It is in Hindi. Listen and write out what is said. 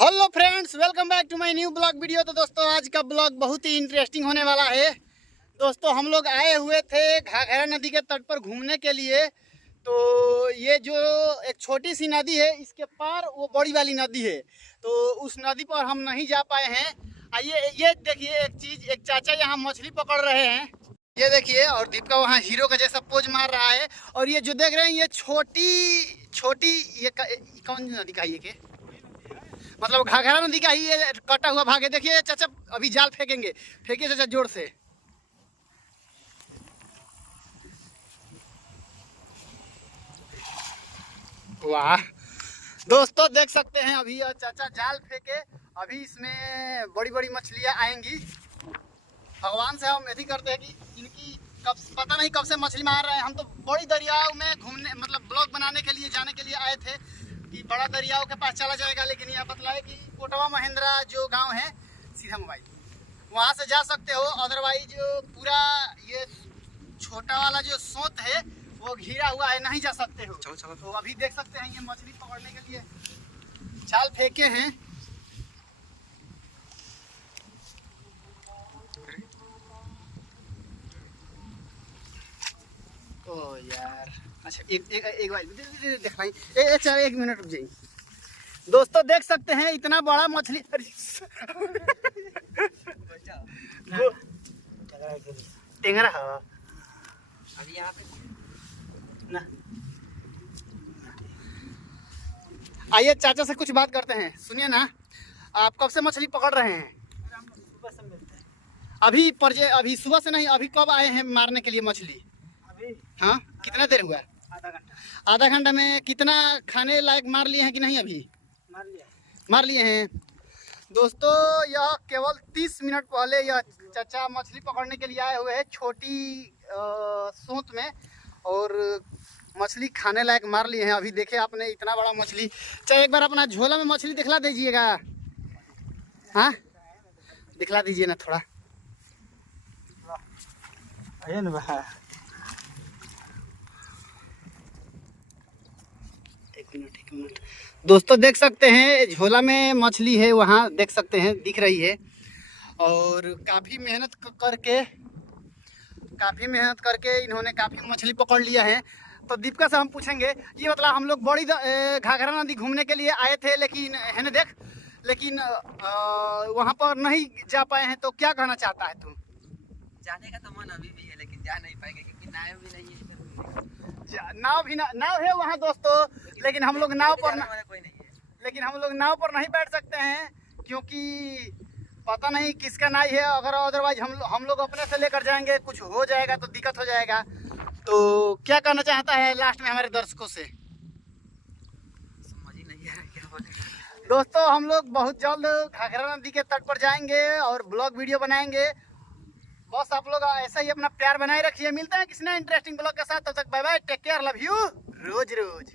Hello friends, welcome back to my new blog video. तो दोस्तों, आज का ब्लॉग बहुत ही इंटरेस्टिंग होने वाला है। दोस्तों, हम लोग आए हुए थे घाघरा नदी के तट पर घूमने के लिए। तो ये जो एक छोटी सी नदी है, इसके पार वो बड़ी वाली नदी है। तो उस नदी पर हम नहीं जा पाए हैं। आइए, ये देखिए एक चीज़, एक चाचा यहाँ मछली पकड़ रहे हैं, ये देखिए। और दीपिका वहाँ हीरो का जैसा पोज मार रहा है। और ये जो देख रहे हैं, ये छोटी छोटी, ये कौन नदी का है? ये के मतलब घाघरा नदी का ही ये कटा हुआ भाग है। देखिए चाचा अभी जाल फेंकेंगे, फेंकिए चाचा जोर से। वाह दोस्तों, देख सकते हैं अभी चाचा जाल फेंके। अभी इसमें बड़ी बड़ी मछलियां आएंगी। भगवान से हम यही करते हैं कि इनकी कब पता नहीं कब से मछली मार रहे हैं। हम तो बड़ी दरियाओं में घूमने मतलब ब्लॉग बनाने के लिए जाने के लिए आए थे कि बड़ा दरियाओं के पास चला जाएगा, लेकिन यह बतलाए कि कोटवा महेंद्रा जो गांव है सीधा मोबाइल वहां से जा सकते हो। अदरवाइज पूरा ये छोटा वाला जो सोत है वो घिरा हुआ है, नहीं जा सकते हो। चलो चलो। तो अभी देख सकते हैं ये मछली पकड़ने के लिए जाल फेंके हैं। ओ यार, अच्छा एक बार देख रहा है। चल एक मिनट रुक जाइए। दोस्तों देख सकते हैं इतना बड़ा मछली। टेंगरा है अभी यहाँ पे ना। आइए चाचा से कुछ बात करते हैं। सुनिए ना, आप कब से मछली पकड़ रहे हैं? सुबह से मिलते हैं। अभी सुबह से नहीं, अभी कब आए हैं मारने के लिए मछली? अभी हाँ, कितना देर हुआ? आधा घंटा। आधा घंटा में कितना खाने लायक मार लिए हैं कि नहीं? अभी मार लिए हैं। दोस्तों, यह केवल 30 मिनट पहले यह चाचा मछली पकड़ने के लिए आए हुए हैं छोटी सोत में, और मछली खाने लायक मार लिए हैं। अभी देखे आपने इतना बड़ा मछली। चाहे एक बार अपना झोला में मछली दिखला दीजिएगा। हाँ, दिखला दीजिए ना थोड़ा। एक मिनट। दोस्तों देख सकते हैं झोला में मछली है, वहाँ देख सकते हैं दिख रही है। और काफ़ी मेहनत करके इन्होंने काफ़ी मछली पकड़ लिया है। तो दीपिका से हम पूछेंगे, ये मतलब हम लोग बड़ी घाघरा नदी घूमने के लिए आए थे, लेकिन है ना देख, लेकिन वहाँ पर नहीं जा पाए हैं। तो क्या कहना चाहता है तू? जाने का तो मन अभी भी है, लेकिन जा नहीं पाएंगे क्योंकि नाव भी नहीं है। नाव है वहाँ दोस्तों, लेकिन हम लोग नाव पर कोई नहीं है। लेकिन हम लोग नाव पर नहीं बैठ सकते हैं, क्योंकि पता नहीं किसका नाव है। अगर अदरवाइज हम लोग अपने से लेकर जाएंगे, कुछ हो जाएगा तो दिक्कत हो जाएगा। तो क्या कहना चाहता है लास्ट में हमारे दर्शकों से? समझ ही नहीं आ रहा क्या बोले। दोस्तों, हम लोग बहुत जल्द घाघरा नदी के तट पर जाएंगे और ब्लॉग वीडियो बनाएंगे। बस आप लोग ऐसा ही अपना प्यार बनाए रखिए। मिलते हैं किसी नए इंटरेस्टिंग ब्लॉग के साथ। तब तक bye bye, take care, love you, रोज रोज।